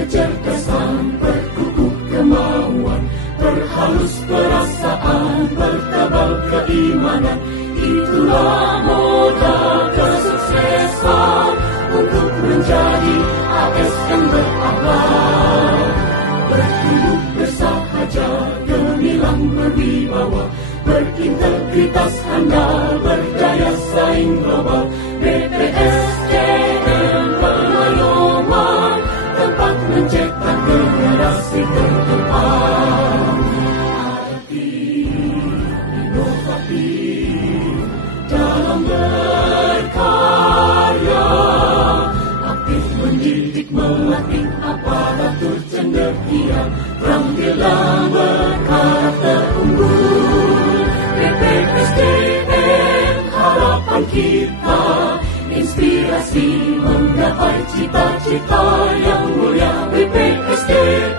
kecerdasan, berkukuh kemauan, berhalus perasaan, bertebal keimanan. Itulah modal kesuksesan untuk menjadi ASN berakhlak. Bertumbuh bersahaja, gemilang berwibawa, berintegritas handal, berdaya saing global. BPSDM pengayuman, tempat mencetak generasi terdepan. Aktif, inovatif dalam berkarya, aktif mendidik melatih aparatur cendekia, terampil dan berkarakter unggul. BPSDM harapan kita, inspirasi menggapai cita-cita yang mulia. BPSDM